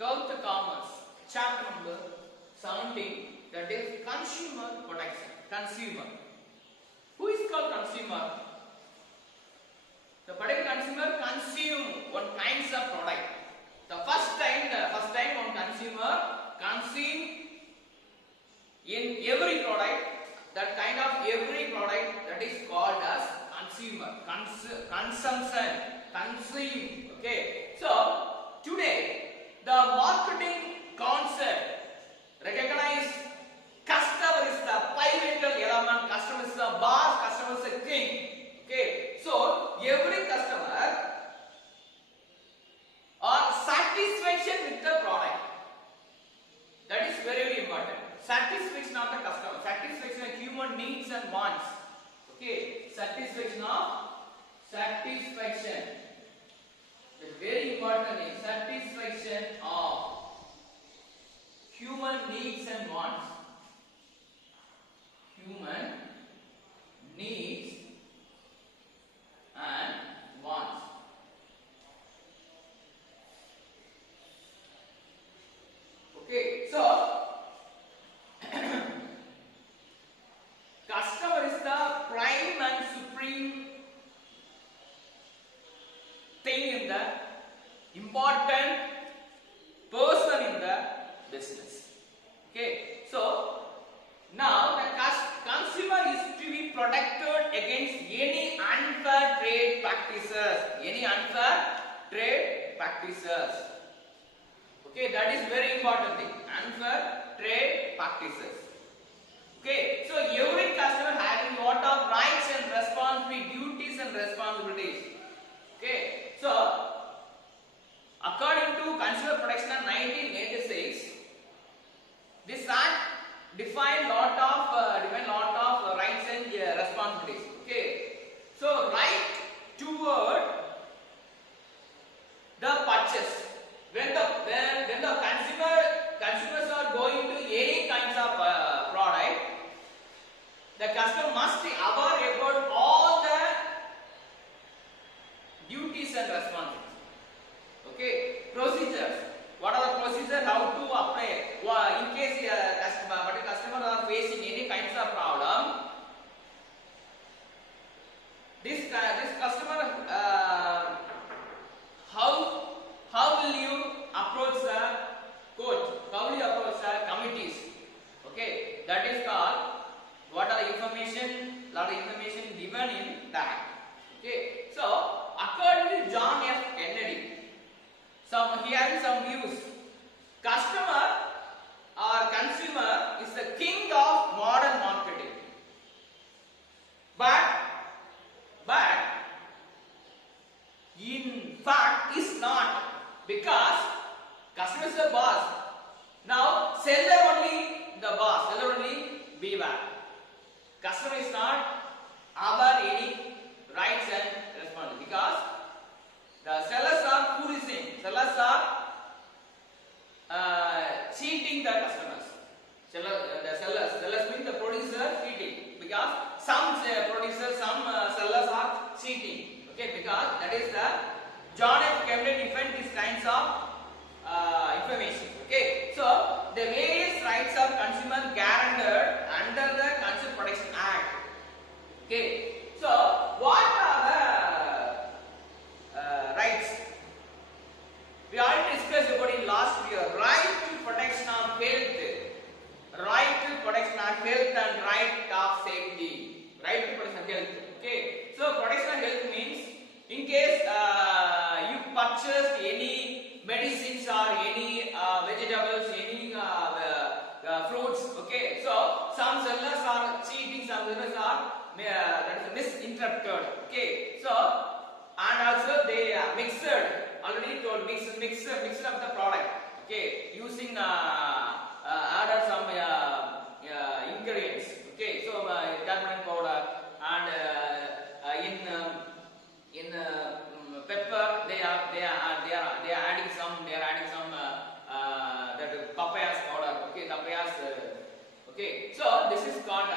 12th Commerce, chapter number 17, that is consumer protection. Consumer. Who is called consumer? The particular consumer consume one kinds of product. The first time one consumer consume in every product, that kind of every product, that is called as consumer. Consumption, consume. Okay. So today the marketing concept recognize customer is the pivotal element, customer is the boss, customer is the king. Okay. So every customer or satisfaction with the product, that is very, very important. Satisfaction of the customer, satisfaction of human needs and wants. Okay, satisfaction. The very important is satisfaction of human needs and wants. Human needs and wants. Okay, so customer is the prime and supreme thing in the important person in the business. Okay, so now the consumer is to be protected against any unfair trade practices. Okay, that is very important thing. Unfair trade practices. Okay, so every customer having lot of rights and responsibilities, duties and responsibilities. Okay, so according to Consumer Protection Act 1986, this act define lot of rights and responsibilities. Okay, so right toward the purchase. When the consumers are going to any kinds of product, the customer must be aware about all the duties and responsibilities. Okay, procedures. What are the procedures? How to apply? In case customer are facing any kinds of problem, this customer how will you approach the court? How will you approach the committees? Okay, that is called what are the information? Lot of information given in that. Okay, so according to John F. Kennedy, he has some views. Customer or consumer is the king of modern marketing. But in fact is not, because customer is the boss. Now seller only the boss, seller only beware. Customer is not aware any rights and responsibilities, because the sellers are fooling. Sellers are cheating the customers. The sellers mean the producer cheating, because some producers, some sellers are cheating. Okay, because that is the John F. Kennedy defend these kinds of information. Okay, so the various rights of consumer guaranteed under the Consumer Protection Act. Okay, so what are the rights? We already discussed about in last year. Right to protection of health, right to protection of health, and right of safety. Right to protection of health. Okay, so protection of health means in case you purchased any medicines or any vegetables, any fruits. Okay, so some sellers are cheating, some sellers are misinterpreted. Okay, so and also they mixed, already told mix of the product. Okay, using added some ingredients. Okay, so turmeric powder and in pepper they are adding some that papayas powder. Okay, papayas. Okay, so this is called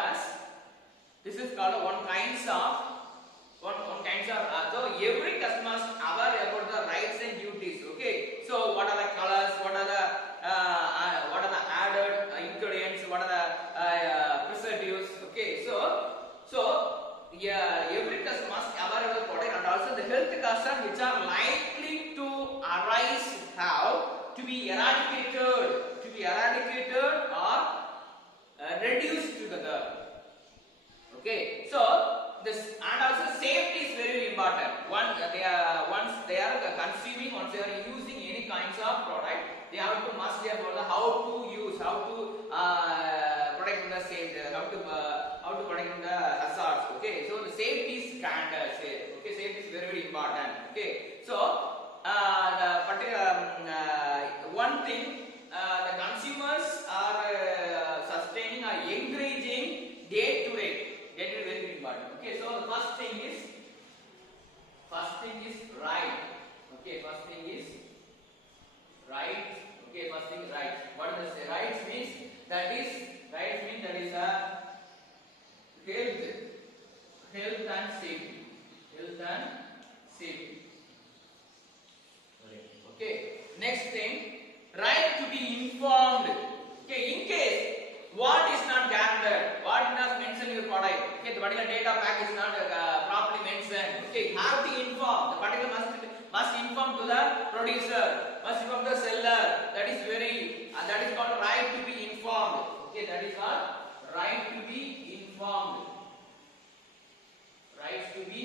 one kinds of so every customer is aware about the rights and duties. Okay, so what are the colors, what are the be eradicated or reduced together. Okay, so this, and also safety is very important. Once they are consuming, once they are using any kinds of product, they have to must about the how to use, how to protect the safety, how to protect the hazards. Okay, so the safety standards. Okay, safety is very very important. Okay, so the particular one thing the consumers are sustaining or encouraging day to day. That is very important. Okay, so the first thing is right. Okay, first thing is right. Okay, first thing is right. What does it say? Rights means that is a health and safety. Health and safety. Okay. Next thing, right to be informed. Okay, in case what is not gathered, what is not mentioned in your product. Okay, the particular data pack is not properly mentioned. Okay, you have to inform. The particular must inform to the producer, must inform the seller. That is called right to be informed. Okay, that is called right to be informed. Right to be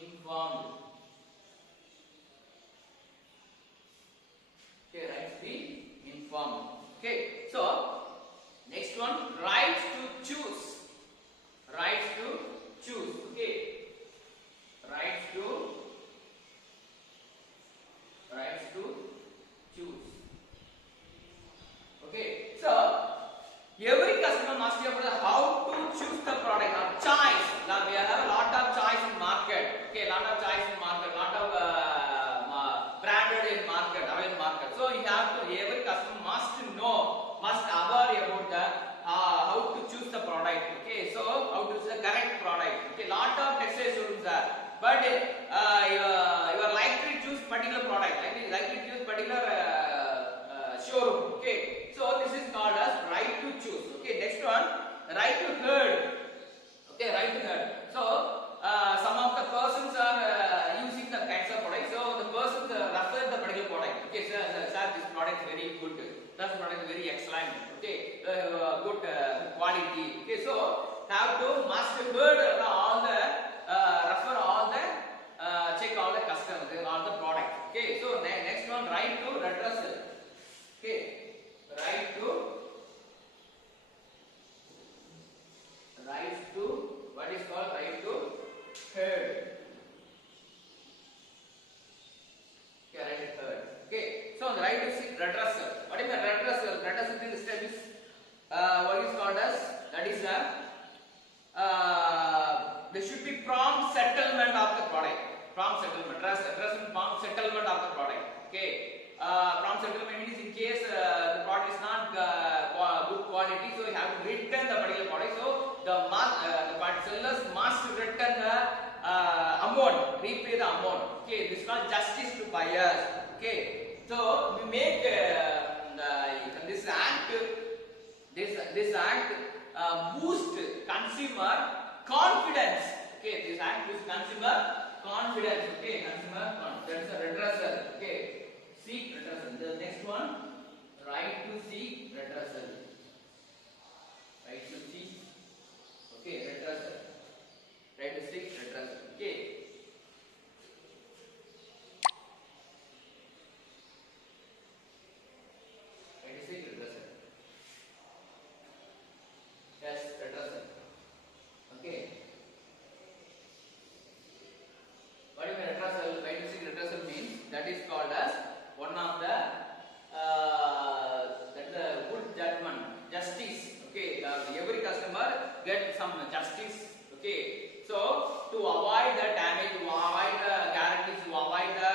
informed. Okay, right to be informed. Okay, so next one, right to choose. Right to choose. Okay, right to choose. Okay, so every customer must be able to how to choose the product or choice. Now we have a lot of choice in market. Okay, lot of choice in market, lot of branded in market, available market. So you have to, every customer must know, must aware about the how to choose the product. Okay, so how to choose the correct product. Okay, lot of textile showrooms are, but you are likely to choose particular product, likely to choose particular showroom. Okay, so this is called as right to choose. Okay, next one, right to herd. Okay, right to herd. So some of the persons are using the kinds of product. So the persons refer the particular product. Okay, sir, this product is very good. This product is very excellent. Okay, good quality. Okay, so have to must herd all the refer all the check all the customers, all the product. Okay, so next one, right to redressal. Okay, right to what is called right to herd. Okay, right to herd. Okay, so the right to seek redressal. What is the redressal? Redressal is what is called as, that is there should be prompt settlement of the product. Prompt settlement, prompt settlement of the product. Okay, prompt settlement means in case the product is not good quality, so you have to return the particular product. So the sellers must return the amount, repay the amount. Okay, this is called justice to buyers. Okay, so we make this act boost consumer confidence. Okay, this act boost consumer confidence. Okay, consumer confidence. That's a redressal. Okay, seek redressal. The next one, right to seek redressal. Right to seek. Okay, redressal. Right to seek redressal. Okay. Right to seek redressal. Yes, redressal. Okay. What is redressal? Right to seek redressal means that is called as one of the good judgment, justice. Okay, every customer get some justice. Okay, so to avoid the damage, to avoid the guarantees, to avoid the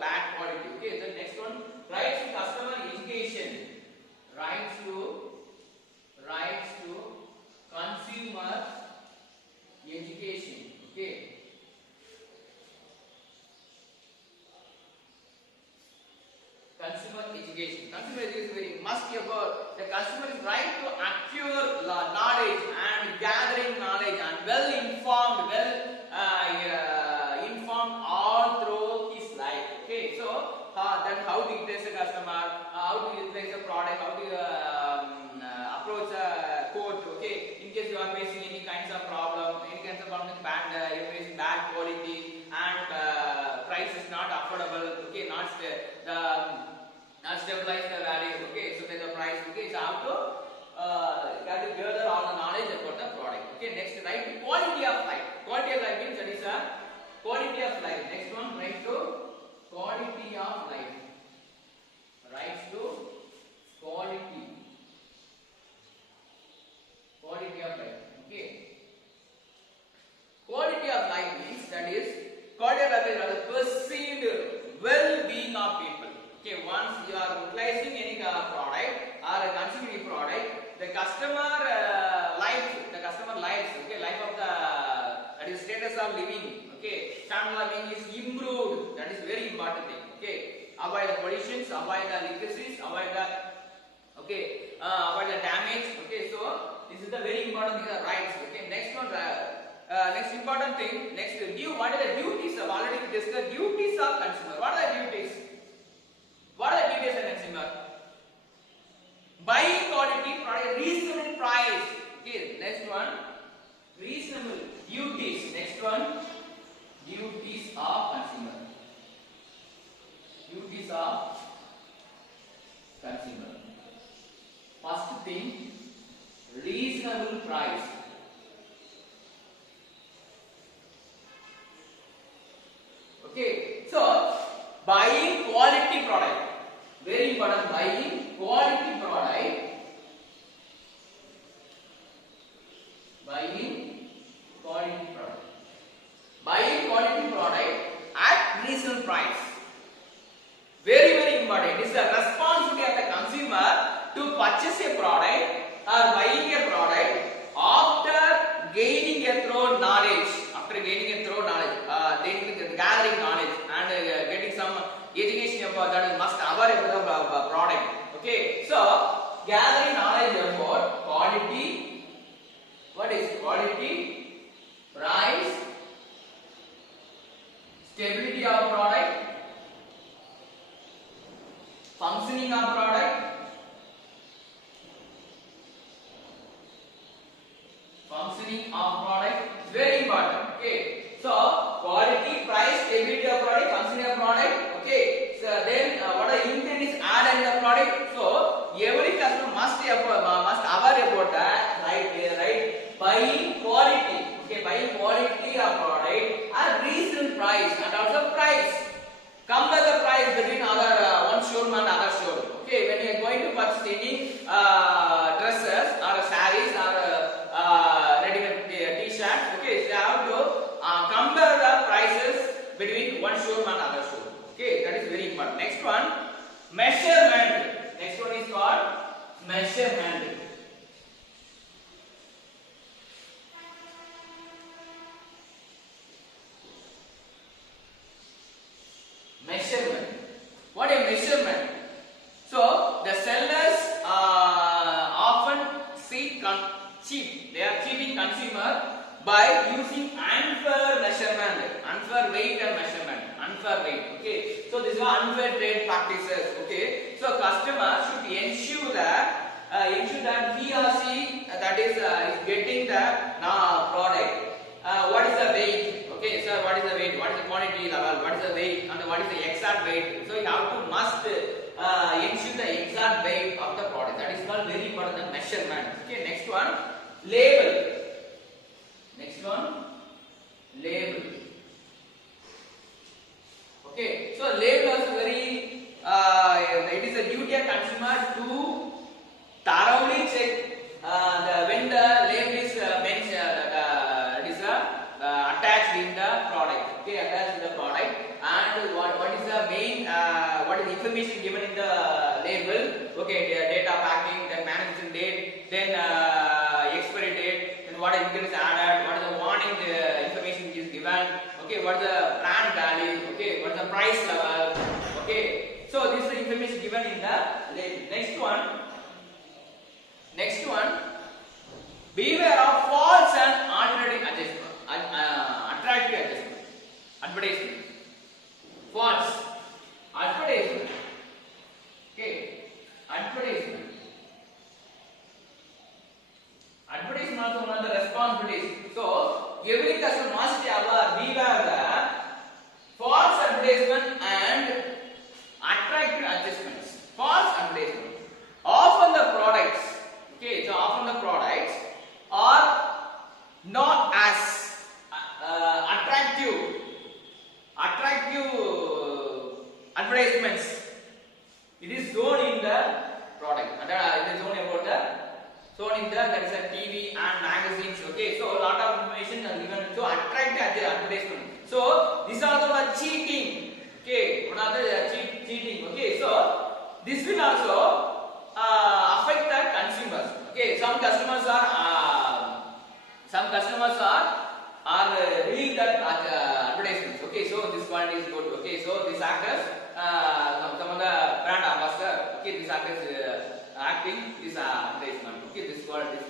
bad quality. Okay, the next one, rights to customer education. Rights to consumer education. Okay. Consumer education. Consumer education is very must be about the consumer is right to acquire knowledge and gathering knowledge and well informed all through his life. Okay, so then how to impress the customer, how to utilize the product, how to approach a court. Okay, in case you are facing any kinds of problem, with bad, you're facing bad quality and price is not affordable. Okay, not stabilize the value. Okay, so there's a price. Okay, so how to gather all the knowledge about the product. Okay, next right, quality of life. Quality of life means that is a quality of life. Next one, right to quality of life. Right to quality. Quality of life. Okay. Quality of life means that is quality of life is the perceived well-being of people. Okay, once you are utilizing any product or consuming any product, the customer lives, okay, life of the that is status of living, okay, standard of living is improved. That is very important thing. Okay, avoid the pollutions, avoid the leakages, avoid the avoid the damage. Okay, so this is the very important thing, the rights. Okay, next one. Next important thing, what are the duties of already we discussed duties of consumer. What are the duties? What are the duties of consumer? Buying quality product reasonable price. Okay, next one, reasonable duties. Next one, duties of consumer. Duties of consumer. First thing, reasonable price. Okay, so buying quality product, very important. Buying quality product, buying quality product, buying quality product at reasonable price. Very important. It is the responsibility of the consumer to purchase a product or buying a product after gaining a thorough knowledge. Gathering knowledge and getting some education about that is must aware about the product. Okay, so gathering knowledge about quality. What is quality? Price, stability of product, functioning of product, is very important. Okay, so quality, price, stability of product, functioning of product. Okay, so then what are the ingredients added in the product? So every customer must aware about that. Right, buying quality. Okay, buying quality of product at reasonable price and also price. Compare the price between other one showroom and other showroom. Okay, when you are going to purchase any dresses or sarees or ready-made t-shirts, okay, so you have to compare the prices between one showroom and other showroom. Okay, that is very important. Next one, measurement. Next one is called measurement. Measurement. What is measurement? So the sellers often cheat. They are cheating consumer by using unfair measurement, unfair weight and measurement, unfair weight. Okay, so these are unfair trade practices. Okay, so customer should ensure that he or she that is getting the product. What is the weight? Okay, sir, what is the weight? What is the quantity level? What is the weight and what is the exact weight? So you have to must ensure the exact weight of the product. That is called very important measurement. Okay, next one, label. Next one, label. Okay, so label is very. It is a duty of consumer to thoroughly check when the label is attached in the product. Okay, attached in the product, and what is the main what is the information given in the label? Okay, data packing, then manufacturing date, then expiry date, then what is added, what is the warning the information is given. Okay, what is the brand value? Okay, what is the price level? Okay, so this is the information given in the label. Next one, beware of false and alternative advertisement. False advertisement. the product. And it is shown about the shown in the that is a TV and magazines. Okay, so a lot of information are given to attract the advertisement. So these are the cheating. Okay, one of the cheating. Okay, so this will also affect the consumers. Okay, some customers are reading that advertisements. Okay, so this one is good. Okay, so this actors, some of the brand ambassador. Okay, this actor is acting this advertisement. Okay, this product is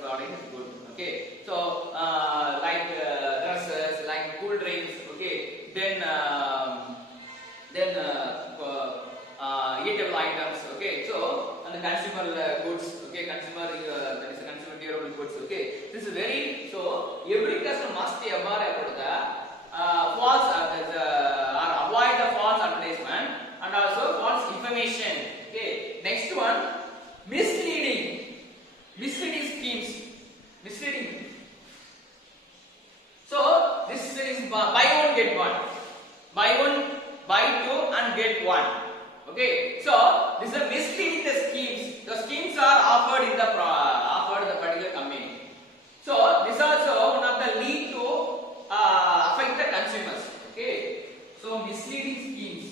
good. Okay, so like dresses, like cool drinks. Okay, then eatable items. Okay, so and the consumer goods. Okay, consumer that is consumer durable goods. Okay, this is very so every customer must be aware about the false or avoid the false advertisement and also false information. Okay, next one, misleading schemes, misleading. So this is buy one get one, buy two and get one. Okay, so this is misleading the schemes. The schemes are offered in the particular company. So this also one of the lead to affect the consumers. Okay, so misleading schemes,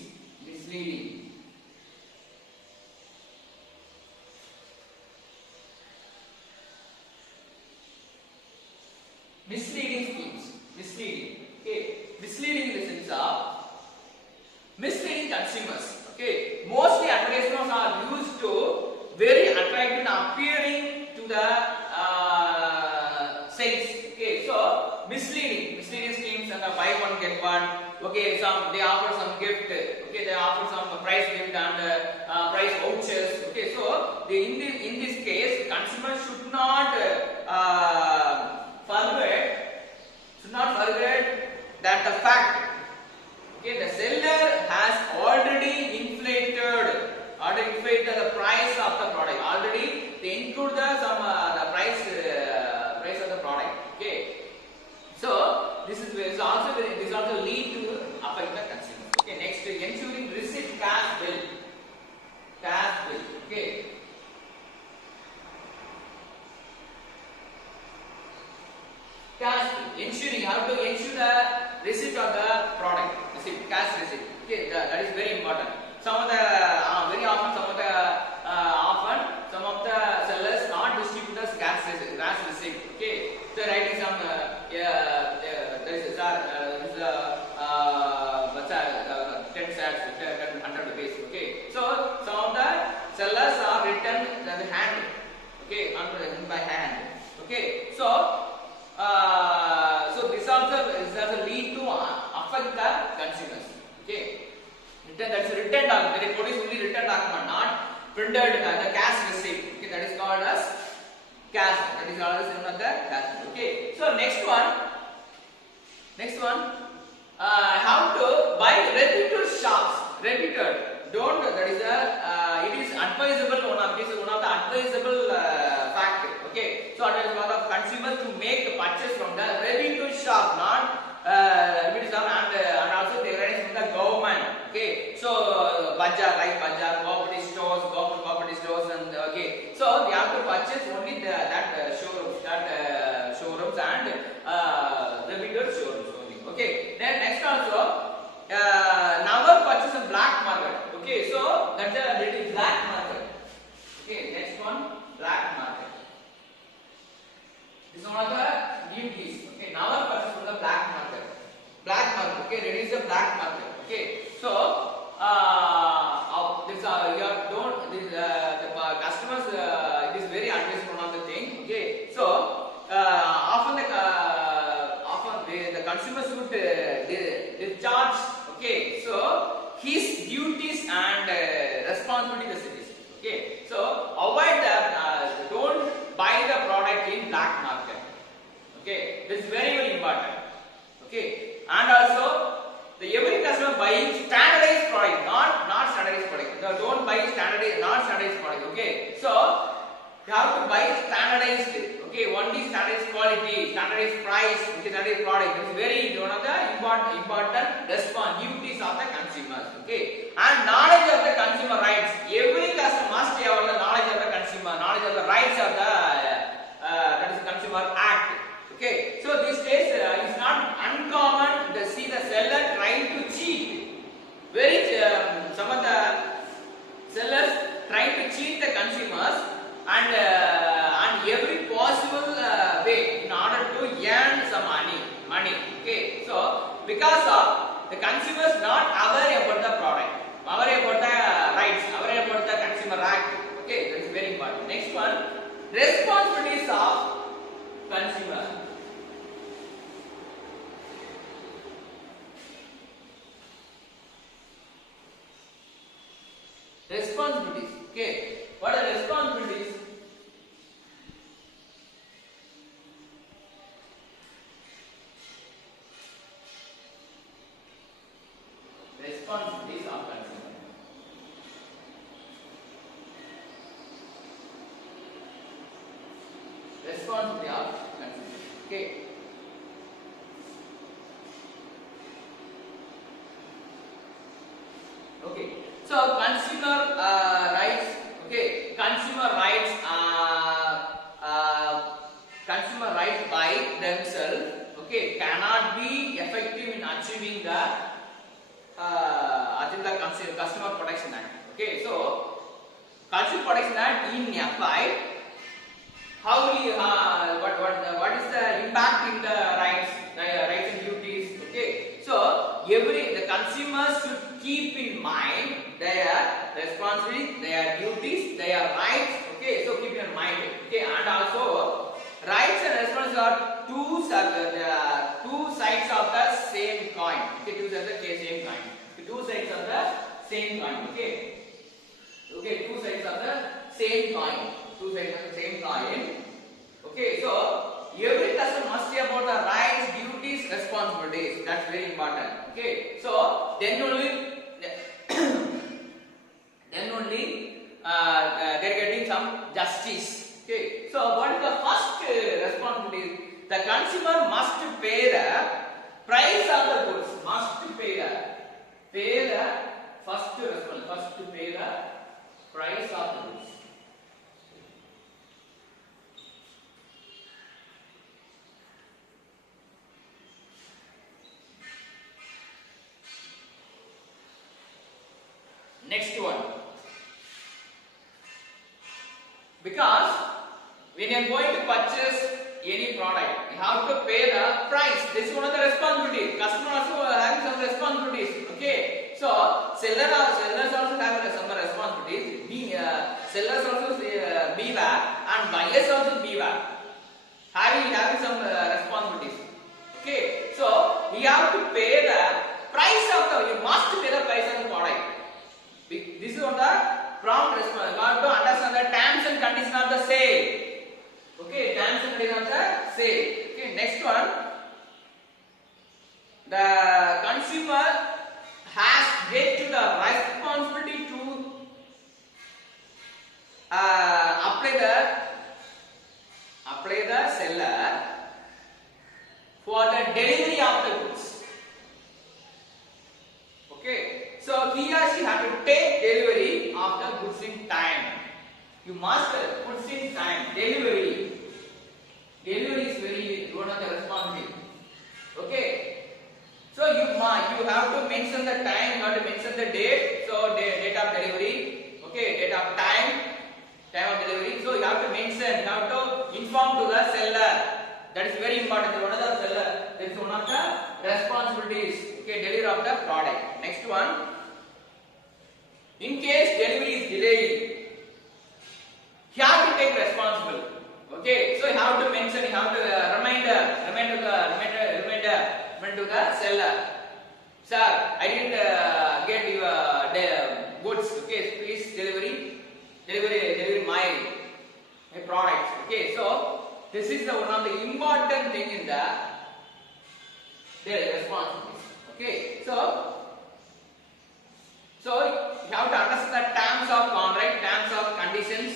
misleading. Misleading schemes, misleading. Okay, misleading in the sense of misleading consumers. Okay, mostly advertisements are used to very attractive and appearing to the sales. Okay, so misleading schemes and the buy one get one. Okay, they offer some gift. Okay, they offer some price gift and price vouchers. Okay, so in this case, consumers should not forget that the fact. Okay, the seller has already inflated the price of the product. Already they include the price of the product. Okay, so this also lead to affect the consumer. Okay, next ensuring receipt cash bill. Okay. Cash bill. Ensuring, how to ensure the receipt of the product. Cash receipt. Okay, that is very important. Some of the sellers not distribute the cash receipt. Okay, so writing some there is 10 sets, 100 rupees. Okay, so some of the sellers are written the hand. Okay, by hand. Okay, so this also lead to affect the consumers. Okay, that's a written document. They produce only written document, not printed the cash receipt. Okay, that is called as cash. That is called as another cash. Okay, so next one, how to buy reputed shops. Reputed. Don't. That is it is advisable. One of the advisable fact. Okay, so it is one of consumers to make a purchase from the reputed shop, not and also they arise from the government. Okay, so government cooperative stores, and okay, so they have to purchase only showrooms and reputed showrooms only. Okay, then next also never purchase in black market. Okay, so that's a little black market. Okay, next one, black market. This is one of the duties. Okay, never purchase from the black market. Okay, reduce the black market. Okay, so the customers. It is very advisable one of the thing. Okay, so often the consumers would discharge. Okay, so his duties and responsibility the citizens. Okay, so avoid that. Don't buy the product in black market. Okay, this is very important. Okay, and also every customer buying standardized product, not standardized product. So don't buy not standardized product. Okay, so you have to buy standardized. Okay, only standardized quality, standardized price, okay, standardized product. This is very one of the important duties of the consumers. Okay, and knowledge of the consumer rights. Every customer must have cheat the consumers and every possible way in order to earn some money. Okay, so because of the consumers not aware about the product, aware about the rights, aware about the consumer act. Okay, that is very important. Next one, responsibilities of consumer. Responsibilities. Okay, what are responsibilities? Responsibilities of consumer. Responsibility of consumer. Okay. Okay. So consumer rights. Okay. Consumer rights by themselves. Okay, cannot be effective in achieving the Customer Protection Act. Okay, so Consumer Protection Act in applied. How will you, what is the impact in the rights and duties? Okay, so the consumers should keep in mind their responsibilities, their duties, their rights. Okay, so keep in mind. Okay, and also rights and responsibilities are two sides of the same coin. Okay, two sides of the same coin. Two sides of the same coin. Okay. Okay, two sides of the same coin. Two sides of the same coin. Okay, so every customer must know about the rights, duties, responsibilities. That's very important. Okay, so then only they're getting some justice. Okay, so what is the first responsibility? The consumer must pay the price of the goods. Must pay the first responsibility. First to pay the price of the goods. Next one, because when you are going to purchase any product, you have to pay the price. This is one of the responsibilities. Customer also having some responsibilities. Okay, so sellers also have some responsibilities. Sellers also beware and buyers also beware. Having some responsibilities. Okay, so you have to pay the price of the. You must pay the price of the product. This is on the prompt response. You have to understand the terms and conditions of the sale. Okay, terms and conditions of the sale. Okay, next one. The consumer has get to the responsibility to apply the seller for the delivery of the goods. Okay. So he or she have to take delivery of the goods in time. You must put in time. Delivery is very one of the responsibility. Okay. So you have to mention the time. You have to mention the date. So date of delivery. Okay. Date of time of delivery. So you have to mention. You have to inform to the seller. That is very important. One of the seller. That is one of the responsibilities. Okay. Delivery of the product. Next one. In case delivery is delayed, you have to take responsibility. Okay, so you have to mention, you have to remind to the seller. Sir, I didn't get your goods. Okay, please deliver my products. Okay, so this is one of the important thing in the responsibilities. Okay, so you have to understand the terms of contract, terms of conditions.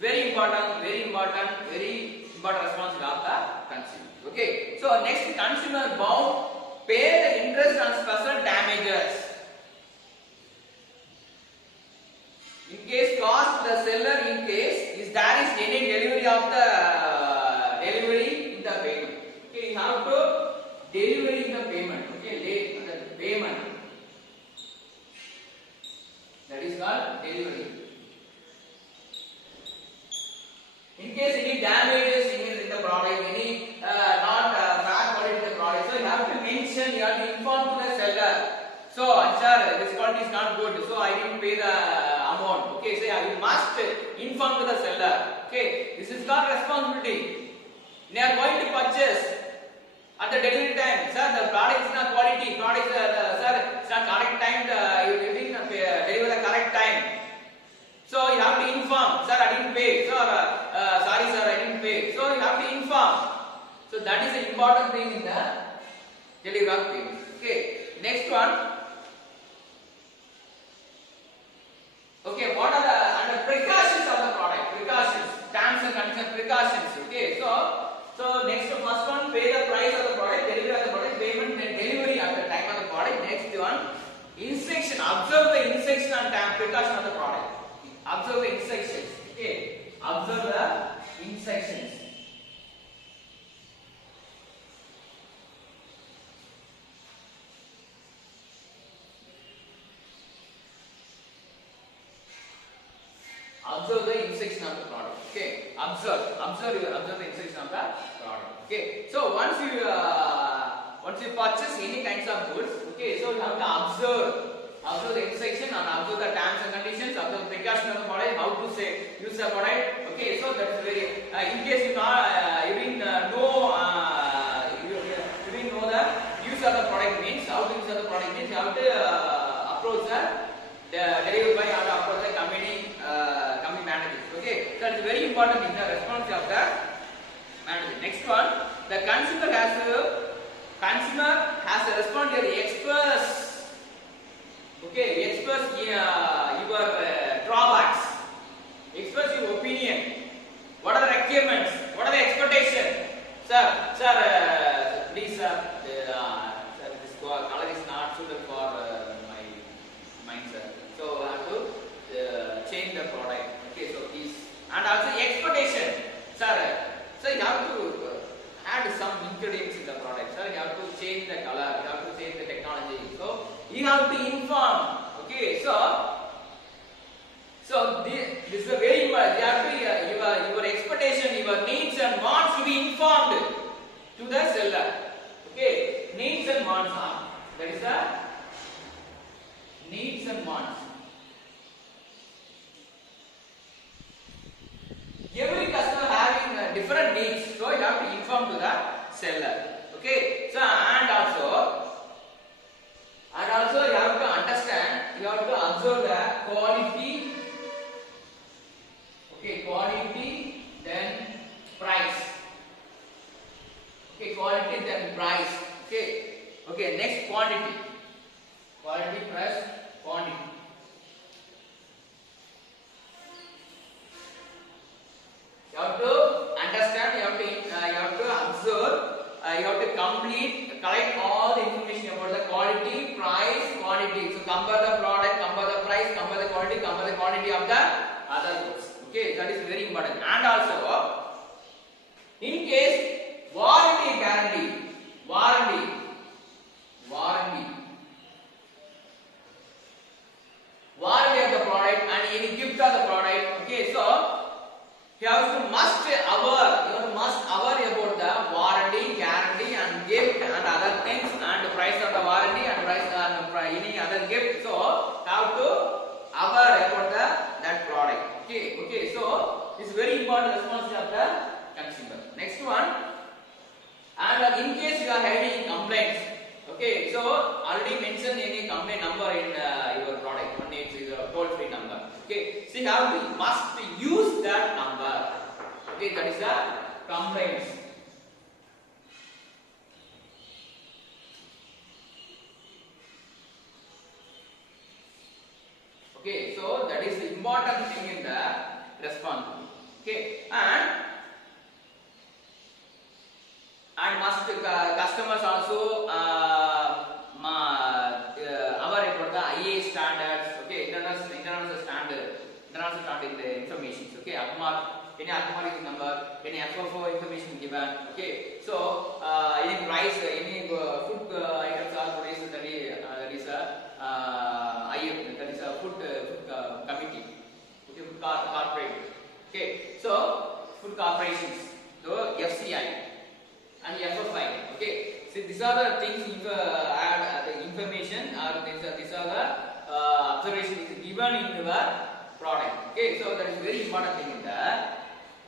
Very important responsibility of the consumer. Okay. So next, consumer bound pay the interest on special damages. In case cost the seller, in case is there is any delivery of the delivery in the payment. Okay, you have to delivery in the payment. Okay, late the payment. That is called delivery. sir, this quality is not good, so I didn't pay the amount. Okay, so you must inform to the seller. Okay, this is not responsibility. They are going to purchase at the delivery time. Sir, the product is not quality. Product, sir, it's not correct time. You didn't deliver the correct time. So you have to inform. Sir, I didn't pay. Sir, sorry, sir, I didn't pay. So you have to inform. So that is the important thing in the delivery thing. Okay. Next one. Okay, what are the precautions of the product? Precautions, terms and conditions, precautions. Okay, so next first one, pay the price of the product, delivery of the product, payment and delivery at the time of the product. Next one, instruction. Observe the instruction and time precaution of the product. Observe the instructions. Okay, observe the instructions. Observe the instruction of the product. Okay, observe the instruction of the product. Okay, so once you purchase any kinds of goods, okay, so you have to observe the instruction and observe the terms and conditions, observe the precaution of the product, how to say use the product. Okay, so that's very in case you didn't know you didn't know the use of the product means, how to use of the product means, you have to approach the delivery by, how to approach the company managers. Okay, so it's very important in the response of the manager. Next one, the consumer has to respond to the express. Okay, express your drawbacks, express your opinion. What are the requirements? What are the expectations? Sir, please, sir, this color is not suitable for my mind, sir. So I have to change the product. Okay, so please, and also expectation, sir. So you have to add some ingredients in the product. Sir, you have to change the color. You have to change the technology. So you have to inform. Okay, so this is a very important. You have to your expectation, your needs and wants to be informed to the seller. Okay, needs and wants are, that is the needs and wants. Every customer having different needs, so you have to inform to the seller. Okay, so and also you have to understand, you have to observe the quality. Okay, quality then price. Okay, quality then price. Okay, next quantity. Quality plus quantity. You have to understand, you have to observe, you have to collect all the information about the quality, price, quantity. So compare the product, compare the price, compare the quality, compare the quantity of the other goods. Okay, that is very important. And also, in case warranty guarantee, warranty of the product and any gift of the product. Okay, so you must aware about the warranty, guarantee and gift and other things and the price of the warranty and price and any other gift. So you have to aware about that product. Okay, so it's very important responsibility of the consumer. Next one, and in case you are having complaints, okay, so already mention any complaint number in your product, 180 toll-free number. Okay, so you must use that number. Okay, that is the complaints. Okay, so that is the important thing in the response. Okay, and must customers also aware about the IA standards. Okay, international standard in the information. Okay, any alcoholic number, any FFO information given. Okay, so any price, any food items are produced, that is a IF, that is a food committee. Okay, food corporate. Okay, so food corporations, so FCI and FFI. Okay, so these are the things. If add the information, or these are the given in your product. Okay, so that is very important thing in the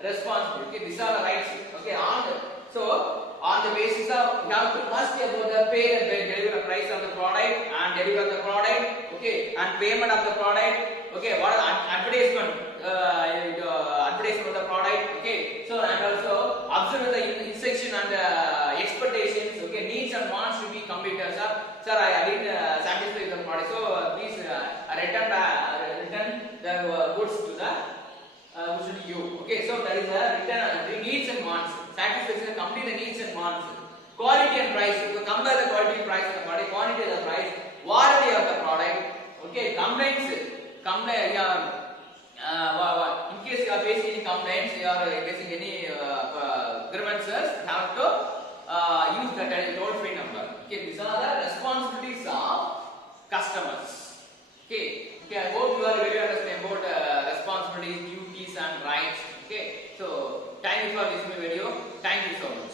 responsibility. Okay, these are the rights. Okay, on the basis of you have to must about the pay and deliver the price of the product and deliver the product. Okay, and payment of the product. Okay, what are advertisement? Advertisement of the product. Okay, so and also observe the instruction and expectations. Okay, needs and wants to be completed. Sir, I did satisfy the product. So please return the goods to the you. Okay, so that is a return the needs and wants. Satisfaction, complete the needs and wants. Quality and price. So compare the quality and price of the product, quantity of the price, warranty of the product. Okay, complaints. In case you are facing any complaints, you are facing any grievances, have to use the toll-free number. Okay, these are the responsibilities of customers. Okay, I hope you are very understand about responsibilities, duties, and rights. Okay, so thank you for listening to my video. Thank you so much.